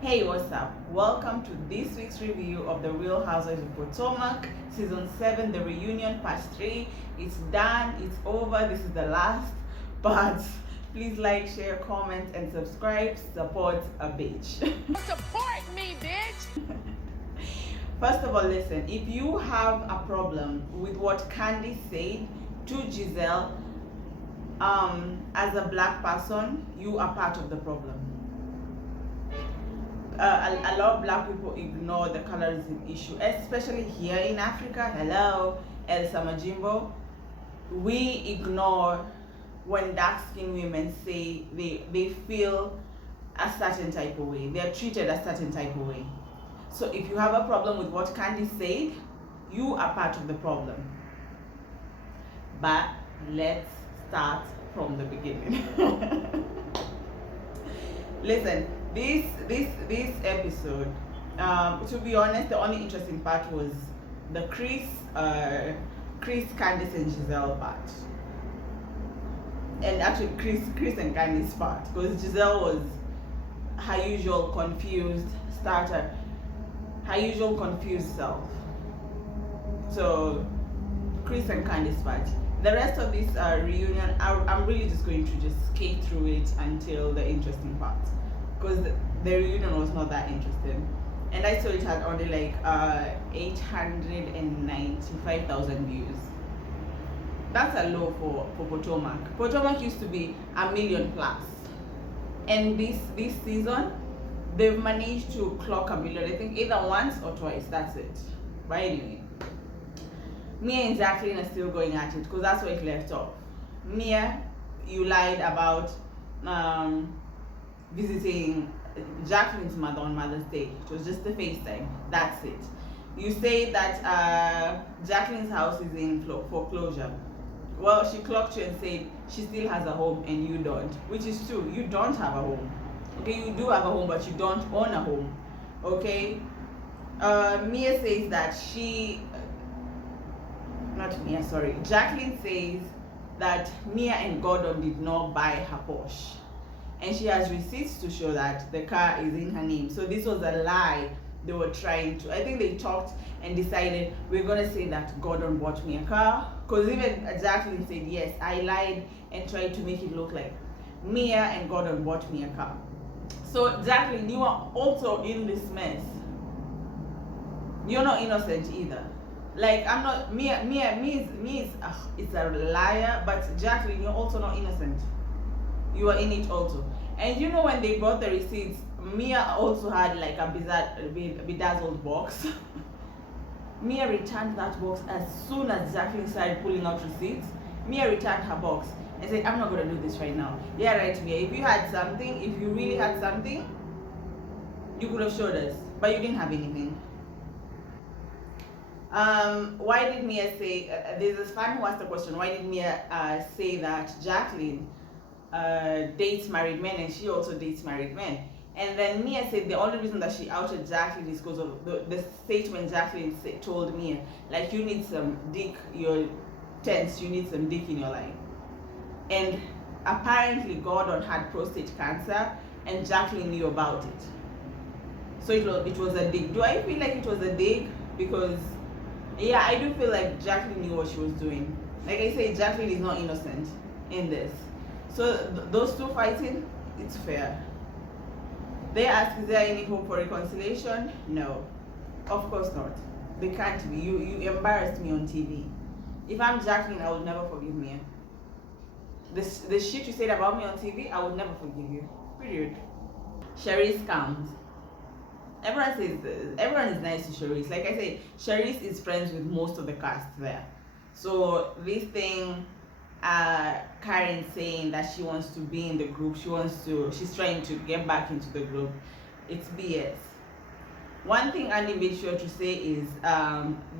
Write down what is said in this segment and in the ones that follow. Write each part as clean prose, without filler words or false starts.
Hey, what's up? Welcome to this week's review of The Real Housewives of Potomac, Season 7, The Reunion, Part 3. It's done, it's over, this is the last part. Please like, share, comment, and subscribe. Support a bitch. Support me, bitch! First of all, listen, if you have a problem with what Candiace said to Gizelle, as a black person, you are part of the problem. A lot of black people ignore the colorism issue, especially here in Africa. Hello, El Samajimbo. We ignore when dark-skinned women say they feel a certain type of way. They're treated a certain type of way. So if you have a problem with what Candiace said, you are part of the problem. But let's start from the beginning. Listen, this episode, to be honest, the only interesting part was the Chris, Candiace and Gizelle part, and actually Chris and Candiace part, because Gizelle was her usual confused starter, her usual confused self. So Chris and Candiace part. The rest of this reunion, I'm really just going to just skate through it until the interesting part, because the reunion was not that interesting, and I saw it had only like 895,000 views. That's a low for Potomac. Potomac used to be 1 million plus, and this season they've managed to clock 1 million. I think either once or twice. That's it. But anyway, Mia and Jacqueline are still going at it because that's where it left off. Mia, you lied about visiting Jacqueline's mother on Mother's Day. It was just a FaceTime. That's it. You say that Jacqueline's house is in foreclosure. Well, she clocked you and said she still has a home and you don't, which is true. You don't have a home. Okay, you do have a home, but you don't own a home. Okay. Mia says that Jacqueline says that Mia and Gordon did not buy her Porsche, and she has receipts to show that the car is in her name. So this was a lie they were trying to. I think they talked and decided we're gonna say that Gordon bought me a car, because even Jacqueline said yes, I lied and tried to make it look like Mia and Gordon bought me a car. So Jacqueline, you are also in this mess. You're not innocent either. Like, I'm not, Mia is it's a liar, but Jacqueline, you're also not innocent. You are in it also. And you know, when they brought the receipts, Mia also had like a bedazzled box. Mia returned that box as soon as Jacqueline started pulling out receipts. Mia returned her box and said, I'm not gonna do this right now. Yeah, right, Mia, if you had something, if you really had something, you could have showed us, but you didn't have anything. Why did Mia say, there's this fan who asked the question, why did Mia say that Jacqueline dates married men and she also dates married men? And then Mia said the only reason that she outed Jacqueline is because of the statement Jacqueline told Mia, like, you need some dick, you're tense, you need some dick in your life. And apparently Gordon had prostate cancer and Jacqueline knew about it. So it was a dig. Do I feel like it was a dig? Because yeah, I do feel like Jacqueline knew what she was doing. Like I say, Jacqueline is not innocent in this. So those two fighting, it's fair. They ask, is there any hope for reconciliation? No, of course not. They can't be. You embarrassed me on TV. If I'm Jacqueline, I would never forgive Mia. The shit you said about me on TV, I would never forgive you. Period. Charisse comes. Everyone says everyone is nice to Charisse. Like I say, Charisse is friends with most of the cast there. So this thing, Karen saying that she wants to be in the group, she's trying to get back into the group, it's BS. One thing Andy made sure to say is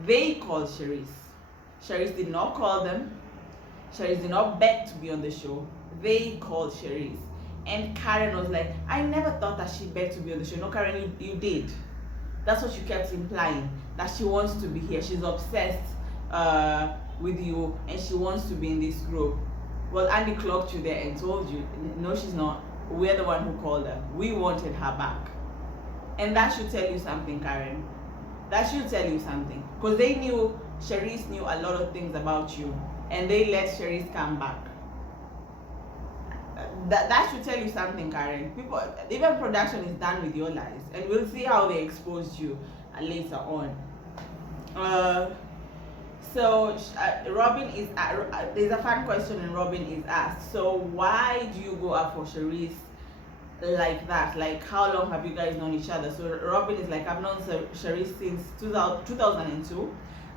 they called Charisse. Charisse did not call them. Charisse did not beg to be on the show. They called Charisse. And Karen was like, I never thought that she begged to be on the show. No, Karen, you did. That's what you kept implying, that she wants to be here. She's obsessed with you and she wants to be in this group. Well, Andy clocked you there and told you, no, she's not. We're the one who called her. We wanted her back. And that should tell you something, Karen. That should tell you something. Because they knew, Charisse knew a lot of things about you. And they let Charisse come back. That should tell you something, Karen. People, even production is done with your lies. And we'll see how they exposed you later on. Robin is, there's a fun question and Robin is asked. So why do you go up for Charisse like that? Like, how long have you guys known each other? So Robin is like, I've known Charisse since 2002,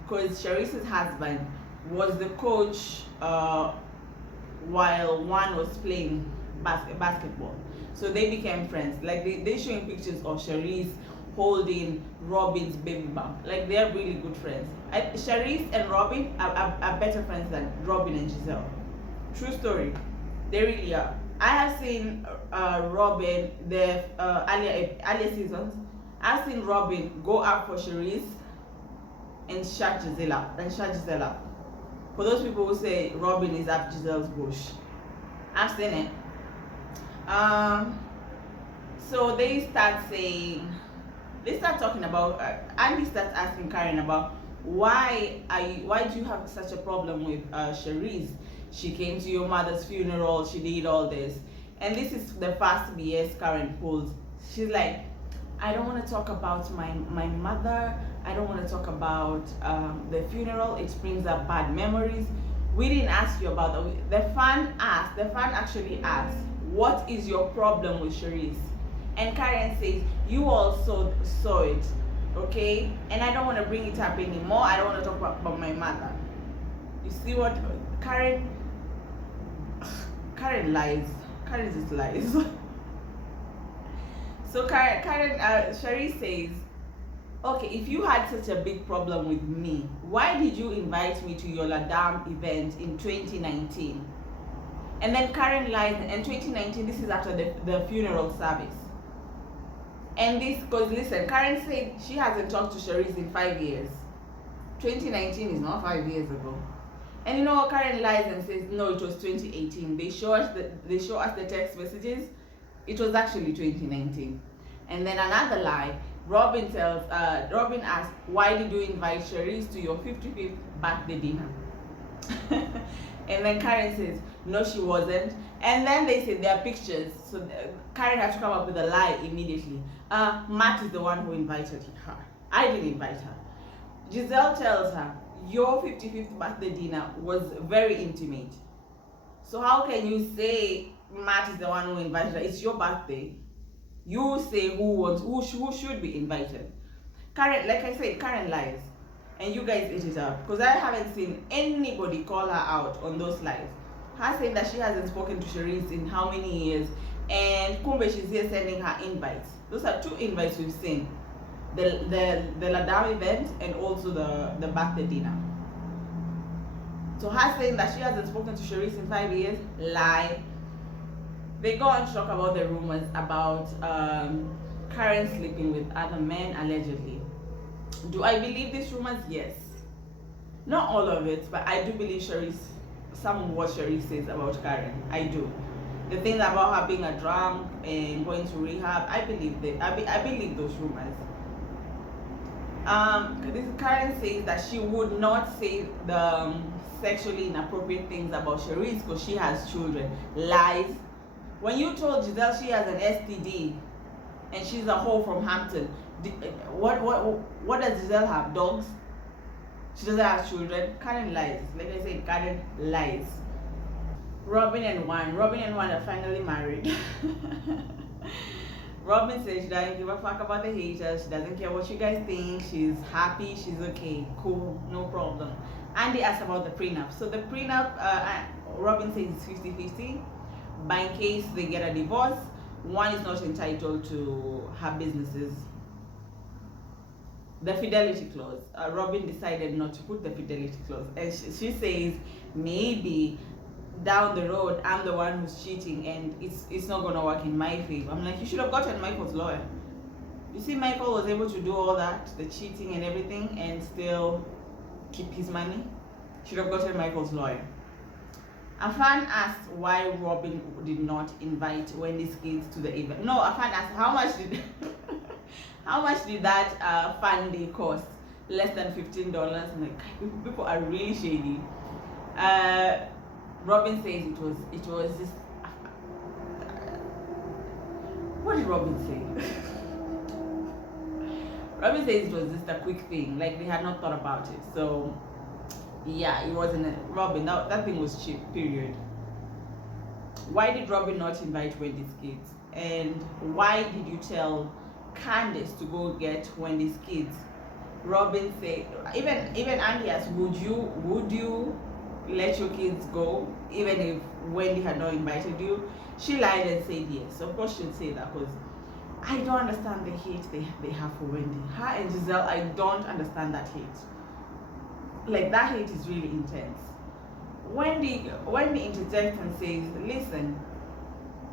because Charisse's husband was the coach while one was playing basketball. So they became friends. Like they showing pictures of Charisse holding Robin's baby bump. Like they're really good friends. Charisse and Robin are better friends than Robin and Gizelle. True story. They really are. I have seen Robin the earlier seasons. I've seen Robin go up for Charisse and shut Gizelle up. For those people who say Robin is up Giselle's bush, I've seen it. So they start talking about. Andy starts asking Karen about why do you have such a problem with Charisse? She came to your mother's funeral. She did all this, and this is the first BS Karen pulls. She's like, I don't want to talk about my mother. I don't want to talk about the funeral. It brings up bad memories. We didn't ask you about that. The fan actually asked, what is your problem with Charisse? And Karen says, you also saw it, okay? And I don't want to bring it up anymore. I don't want to talk about my mother. You see what Karen lies. Karen just lies. So Charisse says, okay, if you had such a big problem with me, why did you invite me to your Ladam event in 2019? And then Karen lies, and 2019, this is after the funeral service. And this, because listen, Karen said she hasn't talked to Charisse in 5 years. 2019 is not 5 years ago. And you know, Karen lies and says, no, it was 2018. They show us the text messages. It was actually 2019. And then another lie, Robin asks, why did you invite Charisse to your 55th birthday dinner? And then Karen says, no, she wasn't. And then they say there are pictures. So Karen has to come up with a lie immediately. Matt is the one who invited her. I didn't invite her. Gizelle tells her, your 55th birthday dinner was very intimate. So how can you say Matt is the one who invited her? It's your birthday. You say who should be invited. Karen, like I said, Karen lies. And you guys ate it up. Because I haven't seen anybody call her out on those lies. Her saying that she hasn't spoken to Charisse in how many years. And Kumbe, she's here sending her invites. Those are 2 invites we've seen. The Ladam event and also the birthday dinner. So her saying that she hasn't spoken to Charisse in 5 years, lie. They go on to talk about the rumors about Karen sleeping with other men, allegedly. Do I believe these rumors? Yes. Not all of it, but I do believe some of what Charisse says about Karen. I do. The thing about her being a drunk and going to rehab, I believe I believe those rumors. This Karen says that she would not say the sexually inappropriate things about Charisse because she has children. Lies. When you told Gizelle she has an STD and she's a hoe from Hampton, what does Gizelle have? Dogs? She doesn't have children. Karen lies. Like I said, Karen lies. Robin and Juan are finally married. Robin says she doesn't give a fuck about the haters. She doesn't care what you guys think. She's happy. She's okay. Cool. No problem. Andy asked about the prenup. So the prenup, Robin says it's 50-50. But in case they get a divorce, one is not entitled to her businesses. The fidelity clause. Robin decided not to put the fidelity clause. And she says maybe down the road I'm the one who's cheating and it's not going to work in my favor. I'm like, you should have gotten Michael's lawyer. You see, Michael was able to do all that, the cheating and everything, and still keep his money. Should have gotten Michael's lawyer. A fan asked why Robin did not invite Wendy's kids to the event. No, a fan asked how much did how much did that fun day cost? Less than $15. I'm like, people are really shady. Robin says it was just. What did Robin say? Robin says it was just a quick thing, like they had not thought about it. So yeah, it wasn't Robin. That thing was cheap. Period. Why did Robin not invite Wendy's kids? And why did you tell Candiace to go get Wendy's kids? Robin said, even Andy asked, would you let your kids go even if Wendy had not invited you? She lied and said yes. Of course she'll say that, because I don't understand the hate they have for Wendy. Her and Gizelle, I don't understand that hate. Like, that hate is really intense. Wendy interjects and says, listen,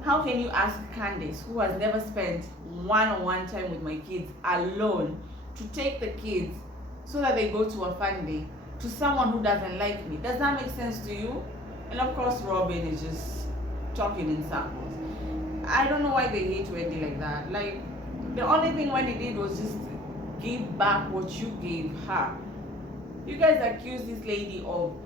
how can you ask Candiace, who has never spent one-on-one time with my kids alone, to take the kids so that they go to a fun day to someone who doesn't like me? Does that make sense to you? And of course Robin is just talking in circles. I don't know why they hate Wendy like that. Like, the only thing Wendy did was just give back what you gave her. You guys accuse this lady of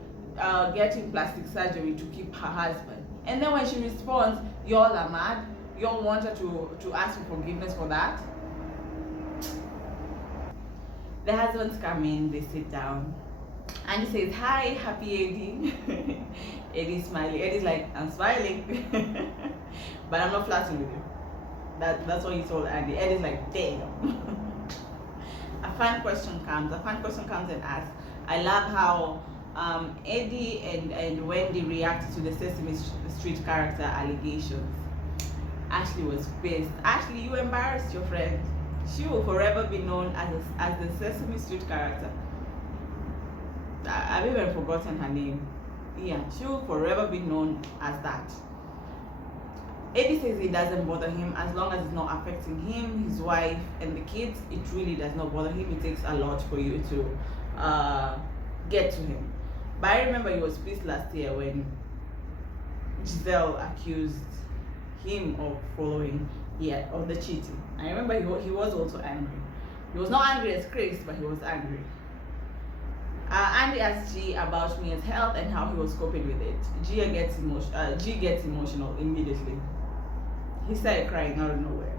getting plastic surgery to keep her husband, and then when she responds, y'all are mad. Y'all want her to ask for forgiveness for that. The husbands come in, they sit down, and he says, hi, happy Eddie. Eddie's smiling. Eddie's like, I'm smiling, but I'm not flirting with you. That's what he told Andy. Eddie's like, damn. A fun question comes and asks, I love how Eddie and Wendy reacted to the Sesame Street character allegations. Ashley was pissed. Ashley, you embarrassed your friend. She will forever be known as the Sesame Street character. I've even forgotten her name. Yeah, she will forever be known as that. Eddie says it doesn't bother him as long as it's not affecting him, his wife, and the kids. It really does not bother him. It takes a lot for you to get to him. But I remember he was pissed last year when Gizelle accused him of following, of the cheating. I remember he was also angry. He was not angry as Chris, but he was angry. Andy asked G about Mia's health and how he was coping with it. G gets emotional immediately. He started crying out of nowhere.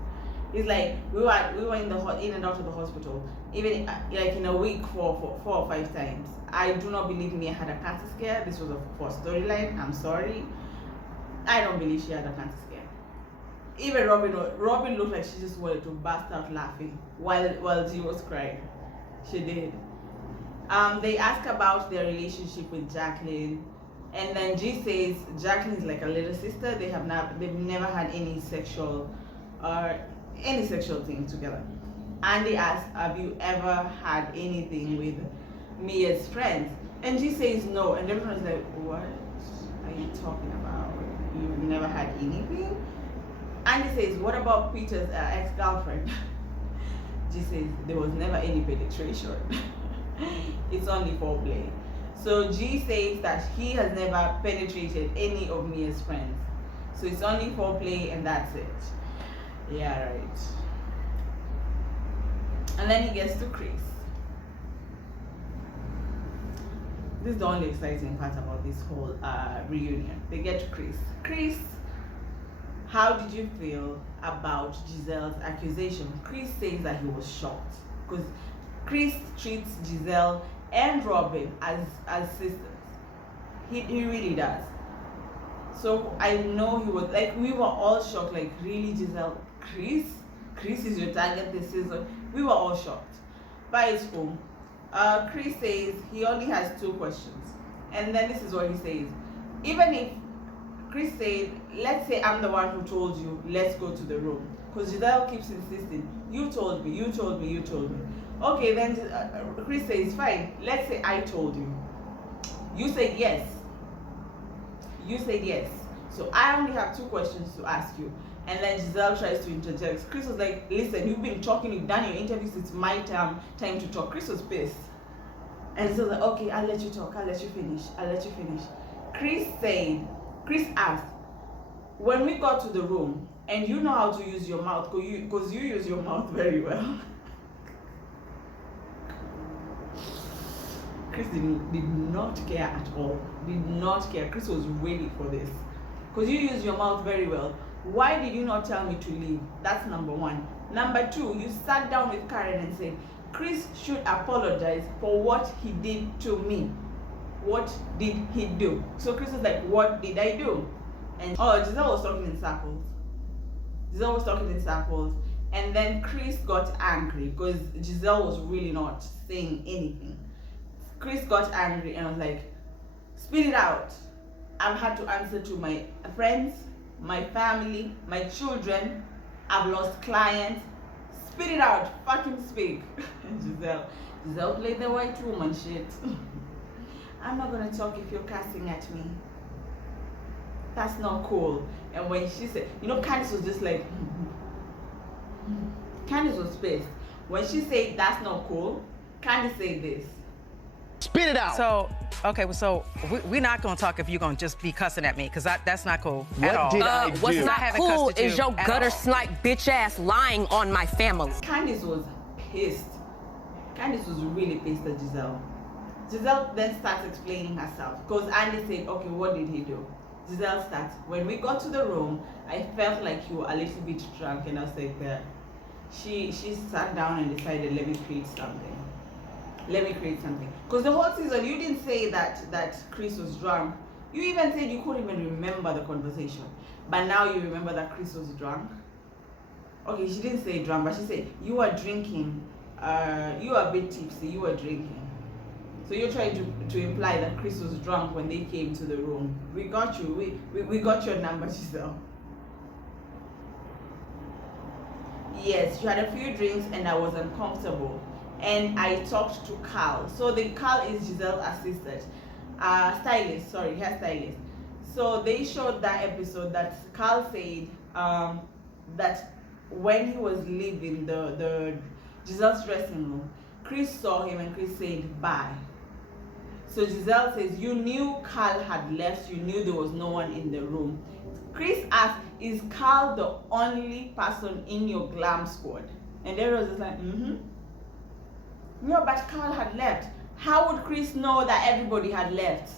He's like, we were in and out of the hospital, even like in a week four or five times. I do not believe Mia had a cancer scare. This was for storyline. I'm sorry. I don't believe she had a cancer scare. Even Robin looked like she just wanted to burst out laughing while G was crying. She did. They ask about their relationship with Jacqueline, and then G says Jacqueline is like a little sister. They've never had any sexual thing together. Andy asks, have you ever had anything with Mia's friends? And G says no, and everyone's like, what are you talking about? You've never had anything? Andy says, what about Peter's ex-girlfriend? G says, there was never any penetration. It's only foreplay. So G says that he has never penetrated any of Mia's friends. So it's only foreplay and that's it. Yeah, right. And then he gets to Chris. This is the only exciting part about this whole reunion. They get to Chris. Chris, how did you feel about Gizelle's accusation? Chris says that he was shocked because Chris treats Gizelle and Robin as sisters. He really does. So I know he was like, we were all shocked, like, really, Gizelle? Chris is your target this season? We were all shocked. But it's cool. Chris says he only has 2 questions. And then this is what he says. Even if Chris said, let's say I'm the one who told you, let's go to the room. Because Gizelle keeps insisting, you told me. Okay, then Chris says, fine, let's say I told you. You said yes. So I only have 2 questions to ask you. And then Gizelle tries to interject. Chris was like, listen, you've been talking, you've done your interviews, it's my time to talk. Chris was pissed. And so like, okay, I'll let you talk, I'll let you finish. Chris asked, when we got to the room, and you know how to use your mouth, because you use your mouth very well. Chris did not care at all. Did not care. Chris was waiting for this. Because you use your mouth very well. Why did you not tell me to leave? That's number one. Number two, you sat down with Karen and said, Chris should apologize for what he did to me. What did he do? So Chris was like, what did I do? And Gizelle was talking in circles. Gizelle was talking in circles. And then Chris got angry because Gizelle was really not saying anything. Chris got angry and was like, spit it out. I've had to answer to my friends, my family, my children. I've lost clients. Spit it out. Fucking speak. Gizelle played the white woman shit. I'm not gonna talk if you're cussing at me. That's not cool. And when she said, Candiace was just like, Candiace was pissed. When she said that's not cool, Candiace said this. Spit it out. So, okay, so we're not gonna talk if you're gonna just be cussing at me, because that's not cool at all. What did I do? What's not cool is your gutter all. snipe bitch ass lying on my family. Candiace was pissed. Candiace was really pissed at Gizelle. Gizelle then starts explaining herself because Andy said, okay, what did he do? Gizelle starts, when we got to the room, I felt like you were a little bit drunk, and I was like, she sat down and decided, let me create something. Because the whole season, you didn't say that Chris was drunk. You even said you couldn't even remember the conversation. But now you remember that Chris was drunk. Okay, she didn't say drunk, but she said, you were drinking. You were a bit tipsy, you were drinking. So you're trying to imply that Chris was drunk when they came to the room. We got you. We got your number, Gizelle. Yes, you had a few drinks and I was uncomfortable. And I talked to Carl. So the Carl is Gizelle's assistant. Hairstylist. So they showed that episode that Carl said that when he was leaving the Gizelle's dressing room, Chris saw him and Chris said bye. So Gizelle says, you knew Carl had left, you knew there was no one in the room. Chris asked, is Carl the only person in your glam squad? And Daryl was just like, No, but Carl had left. How would Chris know that everybody had left?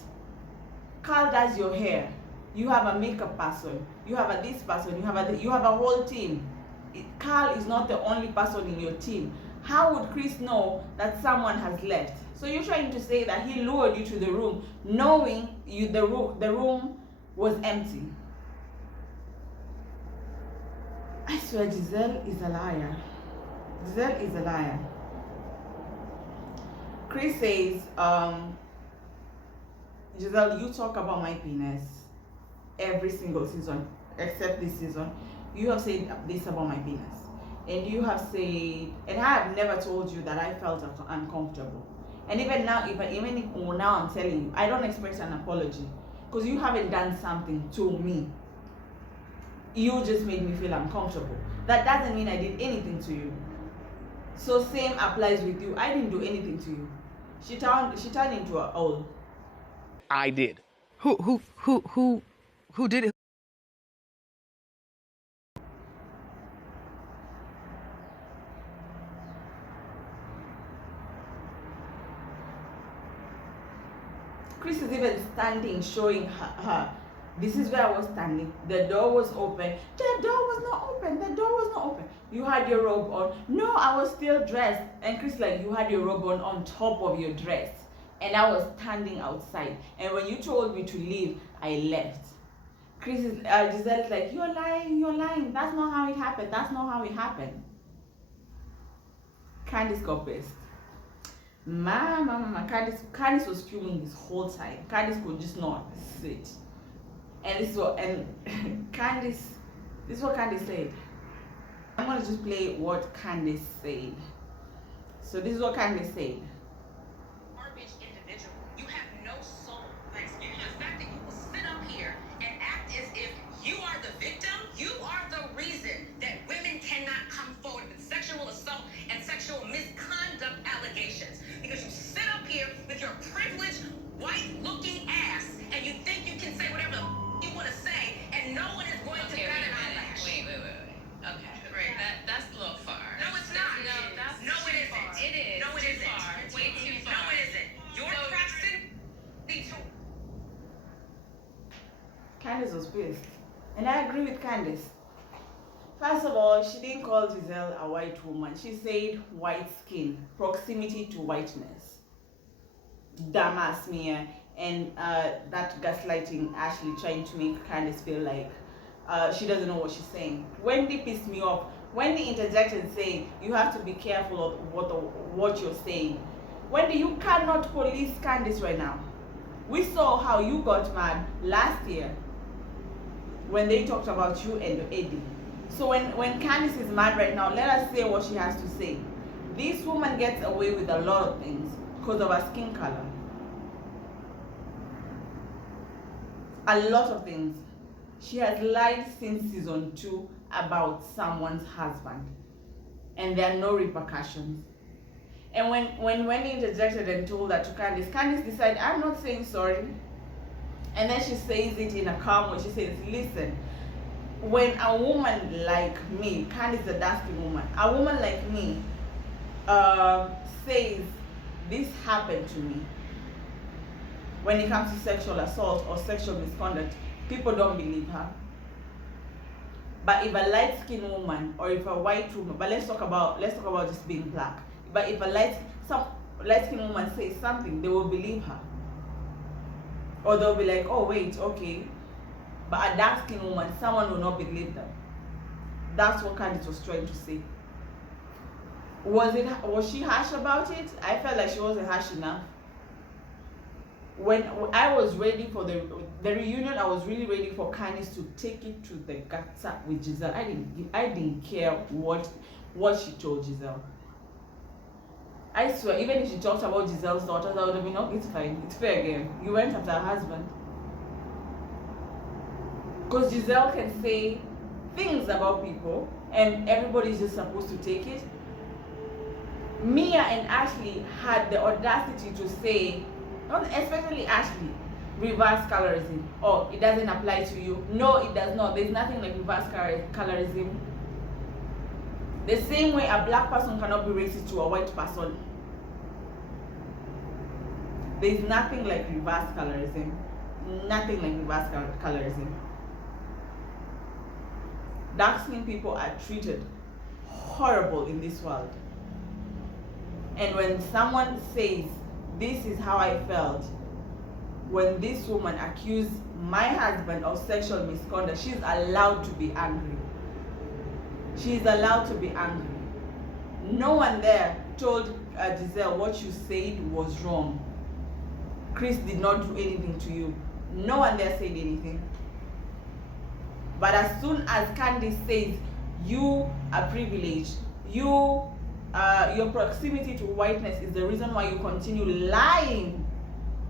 Carl does your hair. You have a makeup person. You have a this person. You have a whole team. Carl is not the only person in your team. How would Chris know that someone has left? So you're trying to say that he lured you to the room, knowing the room was empty. I swear, Gizelle is a liar. Gizelle is a liar. Chris says, Gizelle, you talk about my penis every single season, except this season. You have said this about my penis. And you have said, and I have never told you that I felt uncomfortable. And even now, even if now I'm telling you, I don't expect an apology because you haven't done something to me. You just made me feel uncomfortable. That doesn't mean I did anything to you. So same applies with you. I didn't do anything to you. She turned into an owl. I did. Who did it? Chris is even standing, showing her. This is where I was standing. The door was open. The door was not open. The door was not open. You had your robe on. No, I was still dressed. And Chris like, you had your robe on top of your dress. And I was standing outside. And when you told me to leave, I left. Chris is, Gizelle's like, you're lying. That's not how it happened. That's not how it happened. Candiace got pissed. Candiace was fuming this whole time. Candiace could just not sit. And this is what Candiace said. I'm gonna just play what Candiace said. So this is what Candiace said. Garbage individual. You have no soul. Thanks. The fact that you will sit up here and act as if you are the victim, you are the reason that women cannot come forward with sexual assault and sexual misconduct allegations. Because you sit up here with your privileged, white-looking ass, and you think you can say whatever you want to say, and no one is going to bat an eyelash. Wait. Okay, right. That's a little far. No, it's not. No, that's no, it too isn't. far. It is. No, it too isn't. far. Way too far. No, it isn't. Your So pissed. And I agree with Candiace. First of all, she didn't call Gizelle a white woman. She said white skin, proximity to whiteness. Dumbass Mia. And that gaslighting Ashley trying to make Candiace feel like she doesn't know what she's saying. Wendy pissed me off. Wendy interjected saying, you have to be careful of what you're saying. Wendy, you cannot police Candiace right now. We saw how you got mad last year when they talked about you and Eddie. So when Candiace is mad right now, let us say what she has to say. This woman gets away with a lot of things because of her skin color. A lot of things. She has lied since season 2 about someone's husband. And there are no repercussions. And when Wendy interjected and told that to Candiace, Candiace decided, I'm not saying sorry. And then she says it in a calm way. She says, listen, when a woman like me, Candiace is a dark-skinned woman, a woman like me says, this happened to me, when it comes to sexual assault or sexual misconduct, people don't believe her. But if a light-skinned woman or if a white woman, but let's talk about just being black. But if a light-skinned woman says something, they will believe her. Or they'll be like, oh wait, okay. But a dark-skinned woman, someone will not believe them. That's what Candiace was trying to say. Was she harsh about it? I felt like she wasn't harsh enough. When I was ready for the reunion, I was really ready for Candiace to take it to the gutter with Gizelle. I didn't care what she told Gizelle. I swear, even if she talked about Giselle's daughters, I would have been, okay, it's fine, it's fair game. You went after her husband. Because Gizelle can say things about people and everybody's just supposed to take it. Mia and Ashley had the audacity to say, especially Ashley, reverse colorism. Oh, it doesn't apply to you. No, it does not. There's nothing like reverse colorism. The same way a black person cannot be racist to a white person. There's nothing like reverse colorism. Nothing like reverse colorism. Dark-skinned people are treated horrible in this world. And when someone says, this is how I felt when this woman accused my husband of sexual misconduct, she's allowed to be angry. She's allowed to be angry. No one there told Gizelle what you said was wrong. Chris did not do anything to you. No one there said anything. But as soon as Candiace says you are privileged, your proximity to whiteness is the reason why you continue lying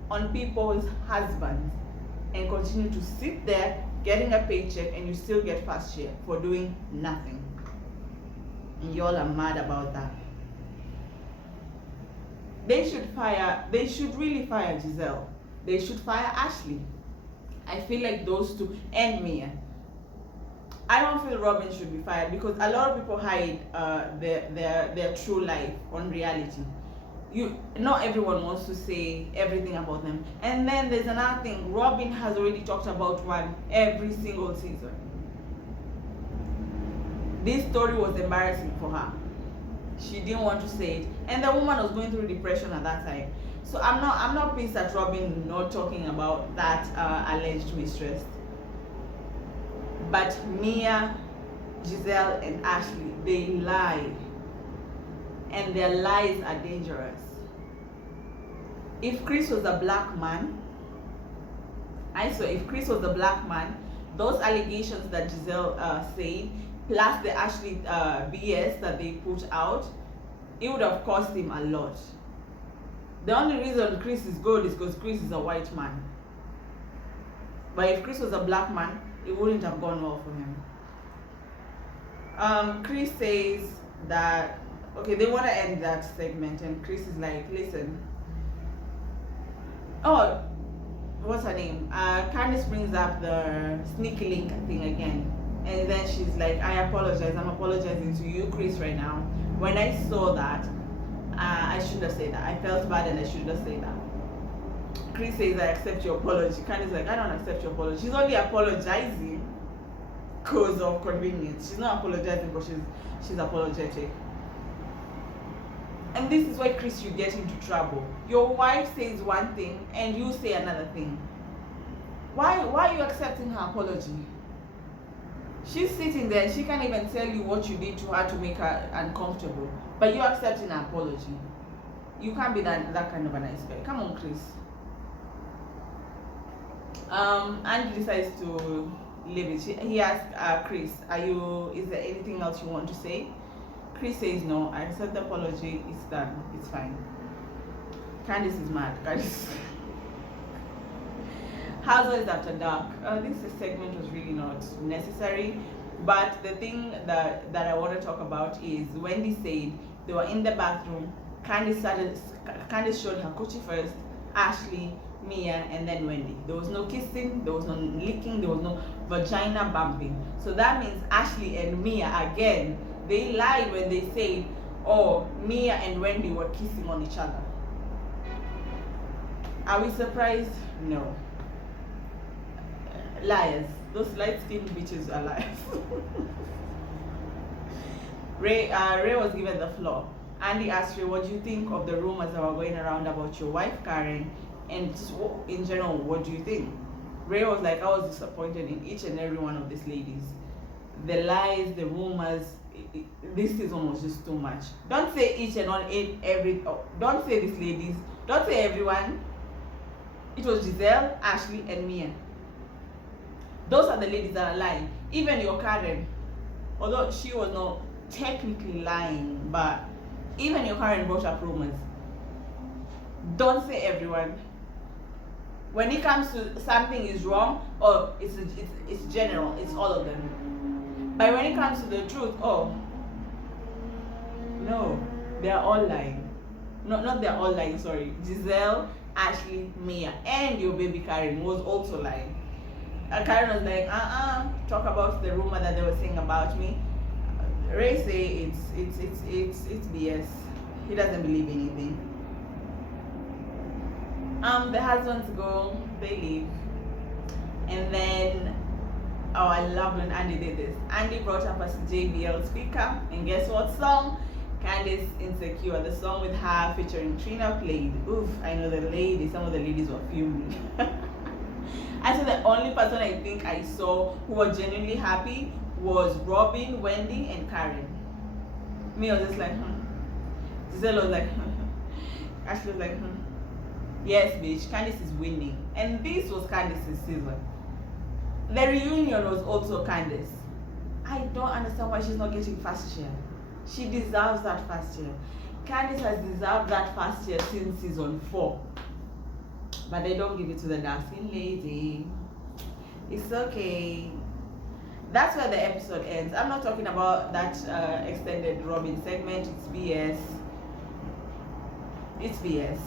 on people's husbands and continue to sit there getting a paycheck and you still get fast share for doing nothing. And y'all are mad about that. They should really fire Gizelle. They should fire Ashley. I feel like those two, and Mia. I don't feel Robin should be fired because a lot of people hide their true life on reality. Not everyone wants to say everything about them. And then there's another thing. Robin has already talked about one every single season. This story was embarrassing for her. She didn't want to say it, and the woman was going through depression at that time. So I'm not pissed at Robin not talking about that alleged mistress. But Mia, Gizelle, and Ashley, they lie, and their lies are dangerous. If Chris was a black man, I swear, if Chris was a black man, those allegations that Gizelle said, plus the Ashley BS that they put out, it would have cost him a lot. The only reason Chris is good is because Chris is a white man. But if Chris was a black man, it wouldn't have gone well for him. Chris says that, okay, they want to end that segment, and Chris is like, listen. Oh, what's her name? Candiace brings up the sneaky link thing again. And then she's like, I apologize. I'm apologizing to you, Chris, right now. When I saw that, I shouldn't have said that. I felt bad and I shouldn't have said that. Chris says, I accept your apology. Candiace is like, I don't accept your apology. She's only apologizing because of convenience. She's not apologizing because she's apologetic. And this is why, Chris, you get into trouble. Your wife says one thing and you say another thing. Why are you accepting her apology? She's sitting there, she can't even tell you what you did to her to make her uncomfortable. But you're accepting her apology. You can't be that kind of a nice guy. Come on, Chris. Andy decides to leave it. He asks Chris, is there anything else you want to say? Chris says no, I accept the apology, it's done, it's fine. Candiace is mad. Candiace. Housewives After Dark. This segment was really not necessary, but the thing that I want to talk about is Wendy said they were in the bathroom. Candiace showed her coochie first, Ashley, Mia, and then Wendy. There was no kissing, there was no licking, there was no vagina bumping. So that means Ashley and Mia, again, they lied when they said, oh, Mia and Wendy were kissing on each other. Are we surprised? No. Liars. Those light-skinned bitches are liars. Ray was given the floor. Andy asked Ray, what do you think of the rumors that were going around about your wife, Karen? And just in general, what do you think? Ray was like, I was disappointed in each and every one of these ladies. The lies, the rumors, this season was just too much. Don't say each and every, don't say these ladies, don't say everyone. It was Gizelle, Ashley, and Mia. Those are the ladies that are lying. Even your Karen, although she was not technically lying, but even your Karen brought up rumors. Don't say everyone. When it comes to something is wrong, or it's general, it's all of them. But when it comes to the truth, oh no, they're all lying. Not they're all lying, sorry. Gizelle, Ashley, Mia, and your baby Karen was also lying. And Karen was like, talk about the rumor that they were saying about me. Ray say it's BS. He doesn't believe anything. The husbands go, they leave. And then, oh, I love when Andy did this. Andy brought up a JBL speaker, and guess what song? Candiace Insecure, the song with her featuring Trina played. Oof, I know some of the ladies were fuming. I said the only person I think I saw who was genuinely happy was Robin, Wendy, and Karen. Me, I was just like, Gizelle was like, Ashley was like, Yes, bitch, Candiace is winning. And this was Candiace's season. The reunion was also Candiace. I don't understand why she's not getting first year. She deserves that first year. Candiace has deserved that first year since season 4. But they don't give it to the dancing lady. It's okay. That's where the episode ends. I'm not talking about that extended Robin segment. It's BS. It's BS.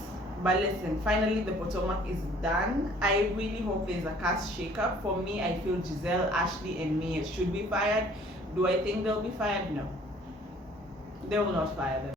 But listen, finally the Potomac is done. I really hope there's a cast shakeup. For me, I feel Gizelle, Ashley, and Mia should be fired. Do I think they'll be fired? No. They will not fire them.